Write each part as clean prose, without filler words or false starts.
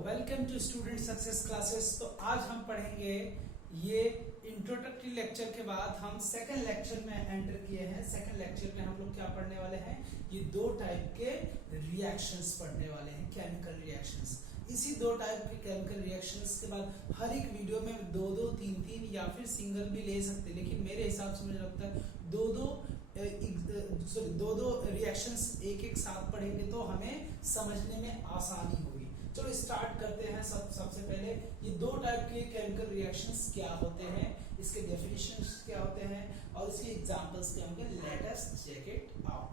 Welcome to student success classes. तो आज हम पढ़ेंगे ये इंट्रोडक्टरी लेक्चर के बाद हम सेकंड लेक्चर में एंटर किए हैं। सेकंड लेक्चर में हम लोग क्या पढ़ने वाले हैं, ये दो टाइप के रिएक्शंस पढ़ने वाले हैं, केमिकल रिएक्शंस। इसी दो टाइप के केमिकल रिएक्शंस के बाद हर एक वीडियो में दो दो तीन तीन या फिर सिंगल भी ले सकते हैं, लेकिन मेरे हिसाब से मुझे लगता है दो दो रिएक्शंस एक एक साथ पढ़ेंगे तो हमें समझने में आसानी होगी। चलो स्टार्ट करते हैं। सबसे पहले ये दो टाइप के केमिकल रिएक्शंस क्या होते हैं, इसके डेफिनेशंस क्या होते हैं और इसके एग्जांपल्स क्या होंगे। Let us check it out.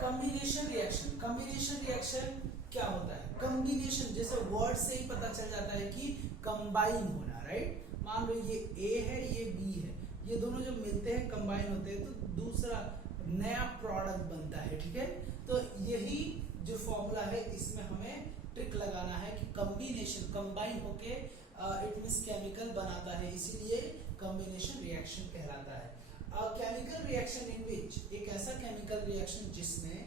Combination reaction. Combination reaction क्या होता है? कॉम्बिनेशन जैसे वर्ड से ही पता चल जाता है कि कंबाइन होना, राइट। मान लो ये ए है, ये बी है, ये दोनों जब मिलते हैं कंबाइन होते हैं तो दूसरा नया प्रोडक्ट बनता है, ठीक है। तो यही जो फॉर्मूला है इसमें हमें ट्रिक लगाना है कि कॉम्बिनेशन कंबाइन होके इट मींस केमिकल बनाता है, इसीलिए कॉम्बिनेशन रिएक्शन कहलाता है। केमिकल रिएक्शन इन विच, एक ऐसा केमिकल रिएक्शन जिसमें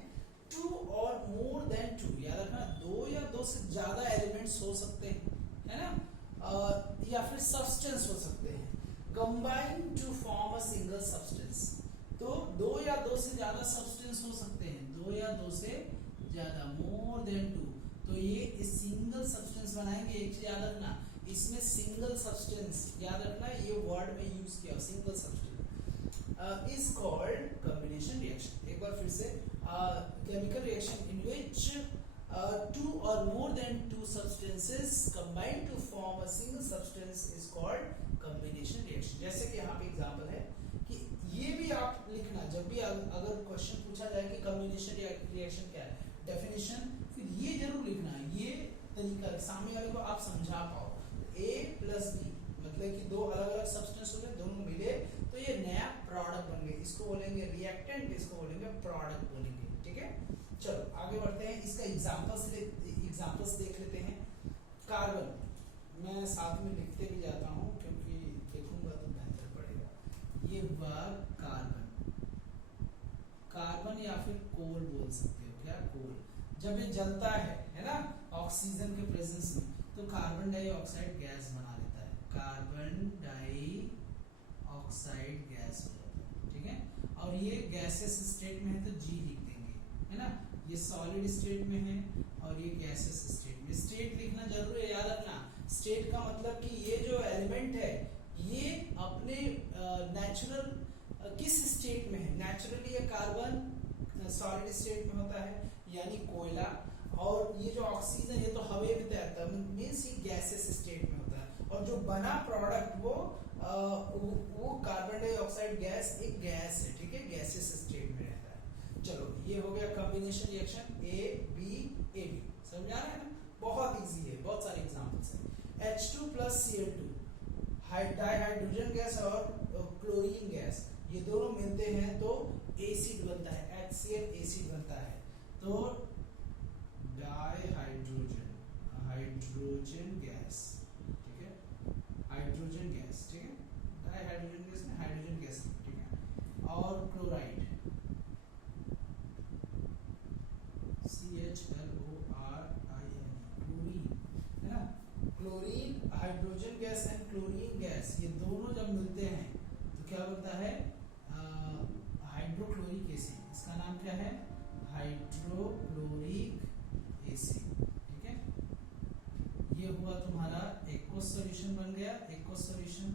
टू और मोर देन टू, याद रखना दो या दो से ज्यादा एलिमेंट्स हो सकते हैं, है ना, या फिर सब्सटेंस हो सकते हैं, combine to form a single substance. तो दो या दो से ज्यादा सब्सटेंस हो सकते हैं, दो या दो से ज्यादा, मोर देन टू। तो ये सिंगल सब्सटेंस बनाएंगे। एक चीज याद रखना, इसमें सिंगल सब्सटेंस याद रखना, ये वर्ड में यूज किया, single substance is called combination reaction. एक बार फिर से, chemical reaction in which two or more than two substances combine to form a single substance is called combination reaction। जैसे कि यहाँ पे एग्जांपल है कि ये भी आप लिखना, जब भी अगर क्वेश्चन पूछा जाए कि कॉम्बिनेशन रिएक्शन क्या है, डेफिनेशन, फिर ये जरूर लिखना। ये तरीका सामने वाले को आप समझा पाओ। A प्लस बी मतलब कि दो अलग अलग सब्सटेंस हो गए, दोनों मिले तो ये नया प्रोडक्ट बन गए, इसको बोलेंगे रिएक्टेंट, इसको बोलेंगे प्रोडक्ट बोलेंगे, ठीक है। चलो आगे बढ़ते हैं, इसका एग्जांपल्स देख लेते हैं। कार्बन, मैं साथ में लिखते भी जाता हूं क्योंकि देखूंगा तो बेहतर पड़ेगा। ये वर्ब कार्बन या फिर कोल बोल सकते हो, क्या कोल। जब ये जलता है ना, ऑक्सीजन के प्रेजेंस में, तो कार्बन डाइऑक्साइड गैस बना लेता है, कार्बन डाइऑक्साइड गैस हो जाता है, ठीक है। और ये गैसेस स्टेट में है तो जी लिख देंगे, है ना। ये सॉलिड स्टेट में है और ये गैसेस स्टेट में। स्टेट लिखना जरूर है, याद रखना। स्टेट का मतलब कि ये जो एलिमेंट है ये अपने नेचुरल किस स्टेट में है। नेचुरली ये कार्बन सॉलिड स्टेट में होता है यानी कोयला, और ये जो ऑक्सीजन ये तो हवा में तैरता है, मींस ये गैसेस स्टेट में होता है। और जो बना प्रोडक्ट वो कार्बन डाइऑक्साइड गैस एक गैस है, ठीक है, गैसेस स्टेट में रहता है। चलो ये हो गया combination reaction A B A B, समझ आ रहा है ना, बहुत इजी है, बहुत सारे एग्जांपल्स हैं। H2 plus Cl2 dihydrogen gas और क्लोरीन गैस, ये दोनों मिलते हैं तो एसिड बनता है, HCl एसिड बनता है। तो हाइड्रोजन गैस, ठीक है, हाइड्रोजन गैस, ठीक है, डाइहाइड्रोजन गैस में हाइड्रोजन गैस, ठीक है। और क्लोराइड CHLORIN, क्लोरीन, है ना। Chlorine, hydrogen gas and chlorine gas, ये दोनों जब मिलते हैं तो क्या बनता है, हाइड्रोक्लोरिक एसिड। इसका नाम क्या है, हाइड्रोक्लोरिक एसिड, ठीक है। ये हुआ तुम्हारा एक्वस सॉल्यूशन बन गया, एक्वस सॉल्यूशन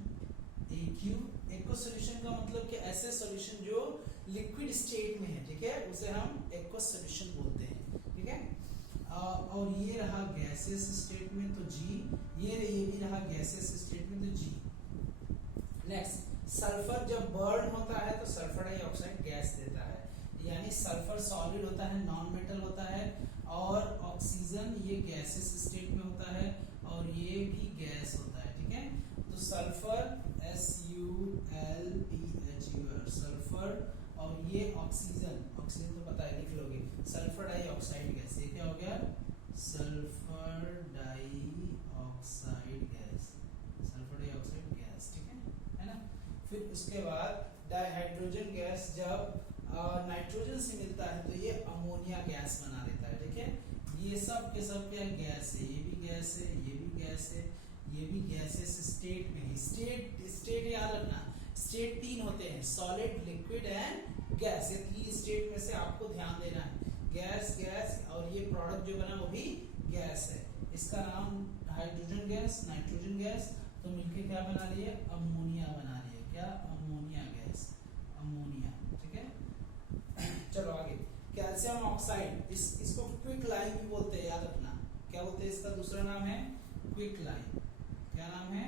एक्वस सॉल्यूशन का मतलब कि ऐसे सॉल्यूशन जो लिक्विड स्टेट में है, ठीक है, उसे हम एक्वस सॉल्यूशन बोलते हैं, ठीक है। और ये रहा गैसेस स्टेट में तो जी, ये भी रहा गैसेस स्टेट में तो जी। नेक्स्ट, सल्फर जब बर्न होता है तो सल्फर डाइऑक्साइड गैस देता है, यानी सल्फर सॉलिड होता है, नॉन मेटल होता है, और ऑक्सीजन ये गैसेस स्टेट में होता है और ये भी गैस होता है, ठीक है। तो सल्फर SULPHUR सल्फर, और ये ऑक्सीजन तो पता है, लिख लोगे, सल्फर डाइऑक्साइड गैस। ये क्या हो गया, सल्फर डाइऑक्साइड गैस, ठीक है ना। फिर उसके बाद डाइहाइड्रोजन गैस जब नाइट्रोजन से मिलता है तो ये अमोनिया गैस बना देता है, ठीक है। ये सब के सब क्या गैस है, ये भी गैस है, ये भी गैस है, ये भी गैस है। स्टेट में स्टेट याद रखना, स्टेट 3 होते हैं, सॉलिड, लिक्विड एंड गैस। ये 3 स्टेट में से आपको ध्यान देना है, गैस गैस, और ये प्रोडक्ट जो बना वो भी गैस है। इसका नाम हाइड्रोजन गैस, नाइट्रोजन गैस, तो मिलके क्या बना लिए, अमोनिया बना लिए। क्या, अमोनिया गैस, अमोनिया, ठीक है। चलो आगे, कैल्शियम ऑक्साइड, इसको क्विक लाइम भी बोलते हैं, याद रखना। क्या बोलते हैं, इसका दूसरा नाम है क्विक लाइम। क्या नाम है,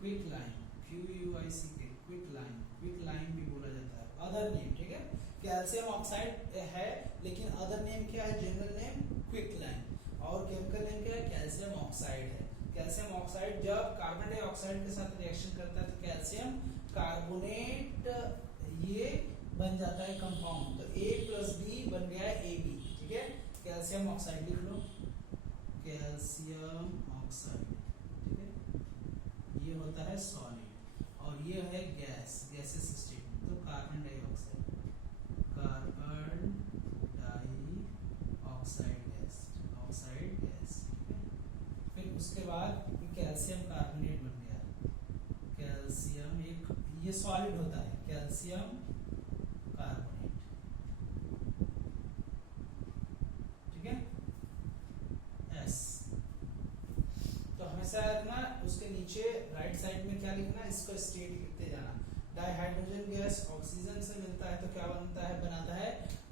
quick lime, QUICK, quick lime, quick lime भी बोला जाता है, अदर नेम, ठीक है। कैल्शियम ऑक्साइड है, लेकिन अदर नेम क्या है, जनरल नेम क्विक लाइम, और केमिकल नेम क्या है, कैल्शियम ऑक्साइड है। कैल्शियम ऑक्साइड जब कार्बन डाइऑक्साइड के साथ रिएक्शन करता है तो कैल्शियम कार्बोनेट ये बन जाता है कंपाउंड, तो A+B बन गया है AB, ठीक है। कैल्शियम ऑक्साइड लिख लो, कैल्शियम ऑक्साइड, ठीक है। ये होता है सॉलिड, और ये है गैस, गैसेस स्टेट में, तो carbon dioxide, carbon dioxide gas, oxide gas, ठीक है। फिर उसके बाद कैल्शियम कार्बोनेट बन गया, कैल्शियम एक, ये सॉलिड होता है, कैल्शियम कार्बोनेट, ठीक है, S। तो हमेशा रखना, उसके नीचे राइट साइड में क्या लिखना, इसको स्टेट लिखते जाना। डाइहाइड्रोजन गैस ऑक्सीजन से मिलता है तो क्या बनता है, बनाता है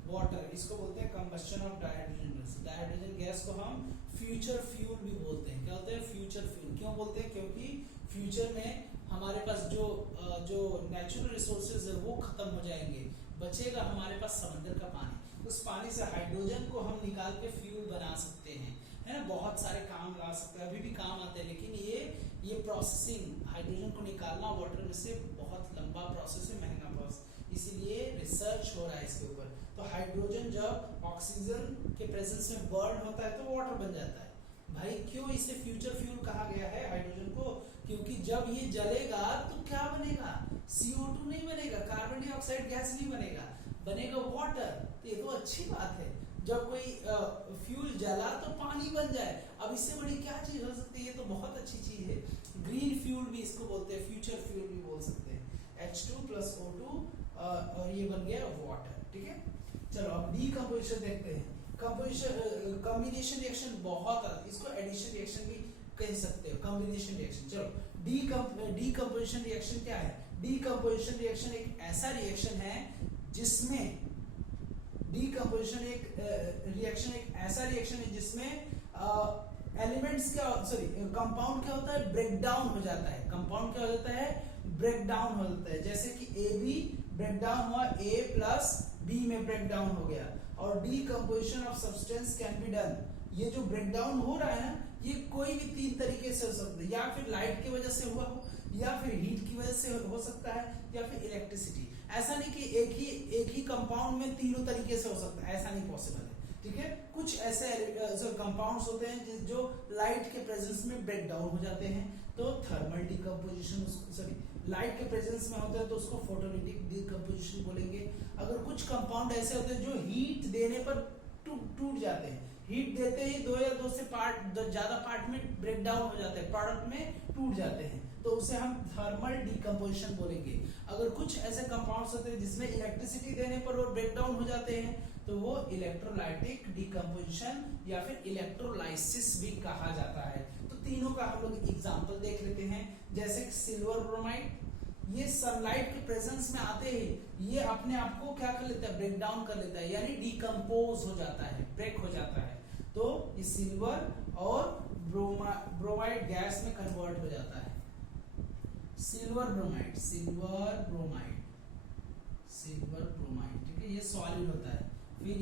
वाटर, इसको बोलते हैं combustion of dihydrogen gas. Dihydrogen gas को हम फ्यूचर फ्यूल भी बोलते हैं। क्या होते हैं, फ्यूचर फ्यूल। क्यों बोलते हैं, क्योंकि फ्यूचर में हमारे पास जो नेचुरल रिसोर्सेज है वो खत्म हो जाएंगे, बचेगा हमारे पास समंदर का पानी। उस पानी से हाइड्रोजन को हम निकाल के फ्यूल बना सकते हैं, है ना, बहुत सारे काम ला सकते हैं, अभी भी काम आते हैं। लेकिन ये प्रोसेसिंग, हाइड्रोजन को निकालना वाटर में से बहुत लंबा प्रोसेस है, महंगा प्रोसेस, इसीलिए रिसर्च हो रहा है इसके ऊपर। तो हाइड्रोजन जब ऑक्सीजन के प्रेजेंस में बर्न होता है तो वाटर बन जाता है। भाई क्यों इसे फ्यूचर फ्यूल कहा गया है हाइड्रोजन को, क्योंकि जब ये जलेगा तो क्या बनेगा, CO2 नहीं बनेगा, कार्बन डाइऑक्साइड गैस नहीं बनेगा, बनेगा वाटर। तो ये तो अच्छी बात है, जब कोई फ्यूल जला तो पानी बन जाए, अब इससे बड़ी क्या चीज हो सकती है, ये तो बहुत अच्छी चीज है। ग्रीन फ्यूल भी इसको बोलते हैं, फ्यूचर फ्यूल भी बोल सकते हैं, H2+O2, और ये बन गया वाटर, ठीक है। चलो अब डीकंपोजिशन देखते हैं। कंपोजिशन, कॉम्बिनेशन रिएक्शन बहुत, इसको एडिशन रिएक्शन भी कह सकते हो, कॉम्बिनेशन रिएक्शन। चलो डीकंपोजिशन रिएक्शन क्या है, डीकंपोजिशन रिएक्शन एक ऐसा रिएक्शन है जिसमें, डीकंपोजिशन एक ऐसा रिएक्शन है जिसमें एलिमेंट्स क्या, सॉरी कंपाउंड क्या होता है, ब्रेक डाउन हो जाता है। कंपाउंड क्या हो जाता है, ब्रेक डाउन हो जाता है। जैसे कि AB ब्रेक डाउन हुआ, A+B में ब्रेक डाउन हो गया। और decomposition of substance can be done, ये जो ब्रेक डाउन हो रहा है ना, ये कोई भी 3 तरीके से हो सकता है, या फिर लाइट की वजह से हुआ हो, या फिर हीट की वजह से हो सकता है, या फिर इलेक्ट्रिसिटी। ऐसा नहीं कि एक ही कंपाउंड में तीनों तरीके से हो सकता है, ऐसा नहीं पॉसिबल है, ठीक है। कुछ ऐसे कंपाउंड्स होते हैं जो लाइट के प्रेजेंस में ब्रेक डाउन हो जाते हैं, तो थर्मल डीकंपोजिशन, सॉरी लाइट के प्रेजेंस में होते हैं तो उसको फोटोलिटिक डीकंपोजिशन बोलेंगे। अगर कुछ कंपाउंड ऐसे होते हैं जो हीट देने पर टूट जाते हैं, हीट देते ही 2 या 2 से ज्यादा पार्ट में ब्रेक डाउन हो जाते हैं, प्रोडक्ट में टूट जाते हैं, तो उसे हम थर्मल डीकंपोजिशन बोलेंगे। अगर कुछ ऐसे कंपाउंड्स होते हैं जिसमें इलेक्ट्रिसिटी देने पर वो ब्रेक डाउन हो जाते हैं, तो वो इलेक्ट्रोलाइटिक डीकंपोजिशन या फिर इलेक्ट्रोलाइसिस भी कहा जाता है। तो तीनों का हम लोग एग्जांपल देख लेते हैं। जैसे सिल्वर ब्रोमाइड, ये सनलाइट के प्रेजेंस में आते ही ये अपने आप को क्या कर लेता है, ब्रेक डाउन कर लेता है, यानी डीकंपोज हो जाता है, ब्रेक हो जाता है। तो ये सिल्वर और ब्रोमाइड गैस में कन्वर्ट हो जाता है। Silver bromide, silver bromide, silver bromide, ठीक है, ये सॉलिड होता है। फिर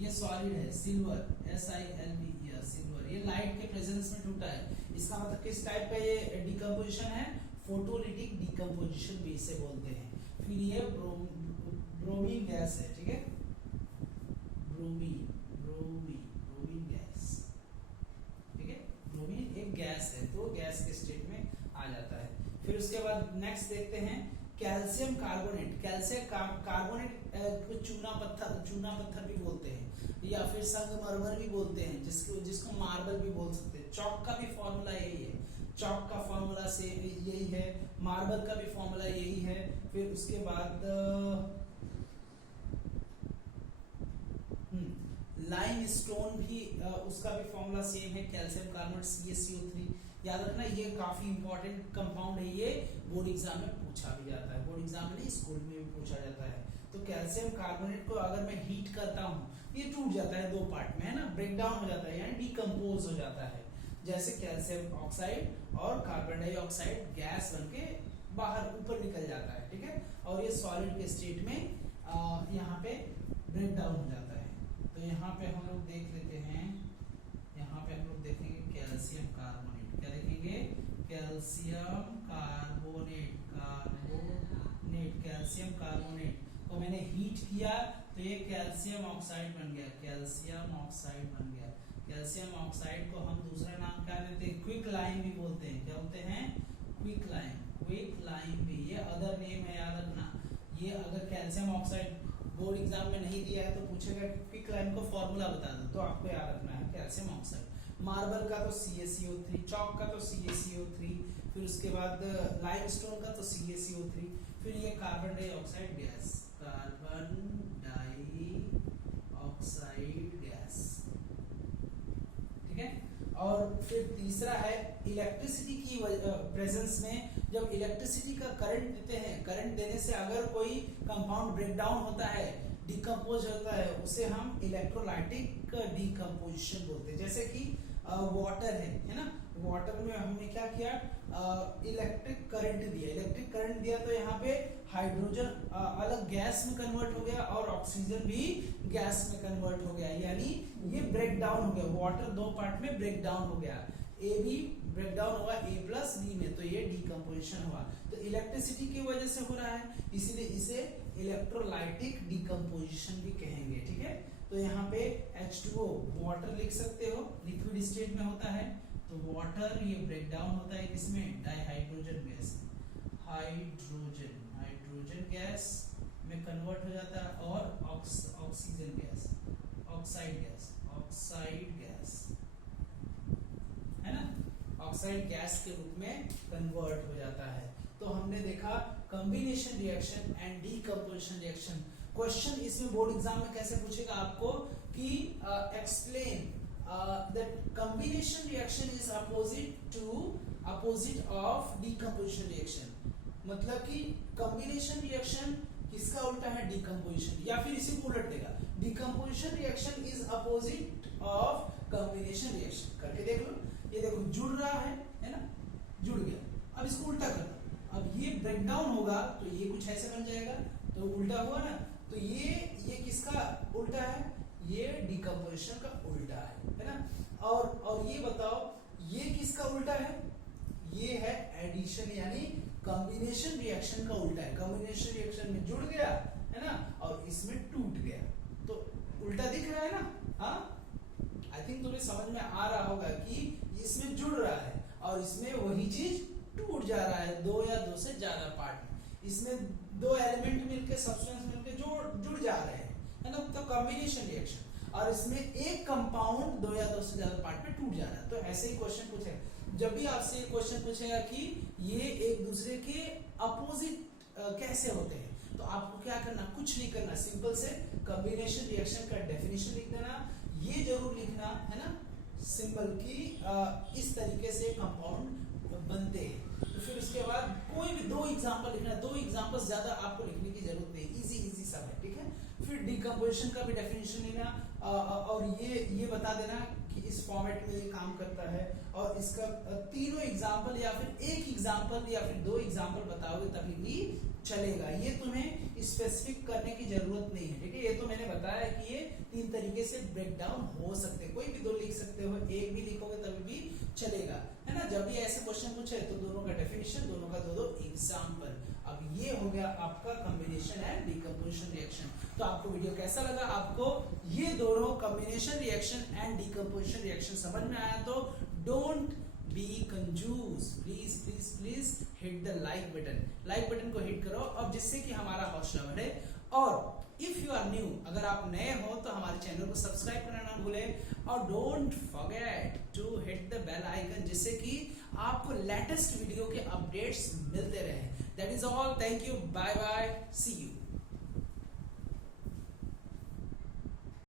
ये सॉलिड है, सिल्वर, SiLver, सिल्वर, ये लाइट के प्रेजेंस में टूटा है। इसका मतलब किस टाइप का ये डीकंपोजिशन है, फोटोलिटिक डीकंपोजिशन भी इसे बोलते हैं। फिर ये ब्रोमीन गैस है, ठीक है, ब्रोमीन गैस, ठीक है, ब्रोमीन एक गैस है, तो गैस के स्टेट में आ जाता है। फिर उसके बाद नेक्स्ट देखते हैं कैल्शियम कार्बोनेट। कैल्शियम कार्बोनेट को चूना पत्थर भी बोलते हैं। या फिर संगमरमर भी बोलते हैं, जिसको मार्बल भी बोल सकते हैं। चॉक का भी फॉर्मूला यही है, चॉक का फॉर्मूला से यही है, मार्बल का भी फॉर्मूला यही है। फिर उसके बाद लाइम स्टोन भी उसका भी फॉर्मूला सेम है, कैल्शियम कार्बोनेट CaCO3। याद रखना ये काफी इंपॉर्टेंट कंपाउंड है, ये बोर्ड एग्जाम में पूछा भी जाता है, बोर्ड एग्जाम में नहीं स्कूल में भी पूछा जाता है। तो कैल्शियम कार्बोनेट को अगर मैं हीट करता हूँ, ये टूट जाता है दो पार्ट में, है ना, ब्रेक डाउन हो जाता है यानी डिकम्पोज हो जाता है। जैसे कैल्शियम ऑक्साइड और कार्बन डाइऑक्साइड गैस बनके बाहर ऊपर निकल जाता है, ठीक है, और ये सॉलिड के स्टेट में यहाँ पे ब्रेक डाउन हो जाता है। तो यहाँ पे हम लोग देख लेते हैं, यहाँ पे हम लोग देखेंगे कैल्शियम कार्बोनेट, क्या देखेंगे, कैल्शियम कार्बोनेट, कैल्शियम कार्बोनेट को मैंने हीट किया तो ये कैल्शियम ऑक्साइड बन गया, कैल्शियम ऑक्साइड बन गया। कैल्शियम ऑक्साइड को हम दूसरा नाम क्या देते हैं, क्विक लाइम भी बोलते हैं। क्या बोलते हैं, क्विक लाइम, क्विक लाइम भी ये अदर नेम है, याद रखना। ये अगर कैल्शियम ऑक्साइड बोर्ड एग्जाम में नहीं दिया है तो पूछेगा क्विक लाइम को फॉर्मूला बता दो, तो आपको याद रखना है कैल्शियम ऑक्साइड। मार्बल का तो CaCO3, चॉक का तो CaCO3, फिर उसके बाद लाइमस्टोन का तो CaCO3, फिर ये carbon dioxide gas, carbon dioxide gas, ठीक है। और फिर तीसरा है इलेक्ट्रिसिटी की प्रेजेंस में, जब इलेक्ट्रिसिटी का करंट देते हैं, करंट देने से अगर कोई कंपाउंड ब्रेक डाउन होता है, डिकम्पोज होता है, उसे हम इलेक्ट्रोलाइटिक डिकम्पोजिशन बोलते हैं। जैसे कि वाटर है ना, वाटर में हमने क्या किया, इलेक्ट्रिक करंट दिया, इलेक्ट्रिक करंट दिया तो यहाँ पे हाइड्रोजन अलग गैस में कन्वर्ट हो गया और ऑक्सीजन भी गैस में कन्वर्ट हो गया, यानी ये ब्रेक डाउन हो गया, वाटर दो पार्ट में ब्रेक डाउन हो गया। ए भी ब्रेक डाउन होगा A+B में, तो ये डिकम्पोजिशन हुआ। तो इलेक्ट्रिसिटी की वजह से हो रहा है, इसीलिए इसे इलेक्ट्रोलाइटिक डिकम्पोजिशन भी कहेंगे, ठीक है। तो यहाँ पे H2O वाटर लिख सकते हो, लिक्विड स्टेट में होता है, तो वाटर ये ब्रेक डाउन होता है किसमें, डाइहाइड्रोजन गैस, हाइड्रोजन गैस में कन्वर्ट हो जाता है, और ऑक्सीजन गैस, ऑक्साइड गैस, है ना, ऑक्साइड गैस के रूप में कन्वर्ट हो जाता है। तो हमने देखा combination reaction and decomposition reaction. Question इसमें बोर्ड एग्जाम में कैसे पूछेगा आपको कि explain that combination reaction is opposite of decomposition reaction. मतलब कि कॉम्बिनेशन रिएक्शन किसका उल्टा है, डीकंपोजिशन, या फिर इसी को उलट देगा, decomposition reaction is opposite of combination reaction. करके देख लो, ये देखो जुड़ रहा है ना, जुड़ गया, अब इसको उल्टा कर दो, अब ये ब्रेक डाउन होगा तो ये कुछ ऐसे बन जाएगा, तो उल्टा हुआ ना, तो ये किसका उल्टा है, ये डीकंपोजिशन का उल्टा है ना। और ये बताओ ये किसका उल्टा है, ये है एडिशन यानी कॉम्बिनेशन रिएक्शन का उल्टा है। कॉम्बिनेशन रिएक्शन में जुड़ गया है ना, और इसमें टूट गया, तो उल्टा दिख रहा है ना। हाँ, आई थिंक तुम्हें समझ में आ रहा होगा कि इसमें जुड़ रहा है और इसमें वही चीज टूट जा रहा है, दो या दो से ज्यादा पार्ट में, इसमें दो एलिमेंट मिलके सब्सटेंस मिलके जुड़ जा रहे हैं, है ना, तो कॉम्बिनेशन रिएक्शन, और इसमें एक कंपाउंड दो या दो से ज्यादा पार्ट में टूट जा रहा है। तो ऐसे ही क्वेश्चन पूछेगा, जब भी आपसे ये क्वेश्चन पूछेगा कि ये एक दूसरे के अपोजिट कैसे होते हैं, तो आपको क्या करना, कुछ नहीं करना, सिंपल से कॉम्बिनेशन रिएक्शन का डेफिनेशन लिख देना, ये जरूर लिखना है ना, सिंपल की इस तरीके से कंपाउंड बनते हैं। तो फिर उसके बाद कोई भी दो एग्जांपल लिखना, दो एग्जांपल ज्यादा आपको लिखने की जरूरत नहीं, इजी सब है, ठीक है। फिर डिकम्पोजिशन का भी डेफिनेशन लेना, और ये बता देना कि इस फॉर्मेट में ये काम करता है, और इसका तीनों एग्जांपल या फिर एक एग्जांपल या फिर दो एग्जांपल बताओगे तभी भी चलेगा, ये तुम्हें स्पेसिफिक करने की जरूरत नहीं है, ठीक है। ये तो मैंने बताया कि ये तीन तरीके से ब्रेक डाउन हो सकते हैं, कोई भी दो लिख सकते हो, एक भी लिखोगे तभी भी चलेगा, है ना। जब भी ऐसे क्वेश्चन पूछे तो दोनों का डेफिनेशन, दोनों का दो एग्जांपल। अब ये हो गया आपका कॉम्बिनेशन एंड डीकंपोजिशन रिएक्शन। तो आपको वीडियो कैसा लगा, आपको ये दोनों combination reaction and decomposition reaction समझ में आया तो don't be confuse, please hit the like button को हिट करो, और जिससे कि हमारा हौसला बढ़े। और इफ यू आर न्यू, अगर आप नए हो तो हमारे चैनल को सब्सक्राइब करना ना भूलें और don't forget to hit the bell icon, जिससे कि आपको लेटेस्ट वीडियो के अपडेट्स मिलते रहे। That is all, thank you, bye bye, see you.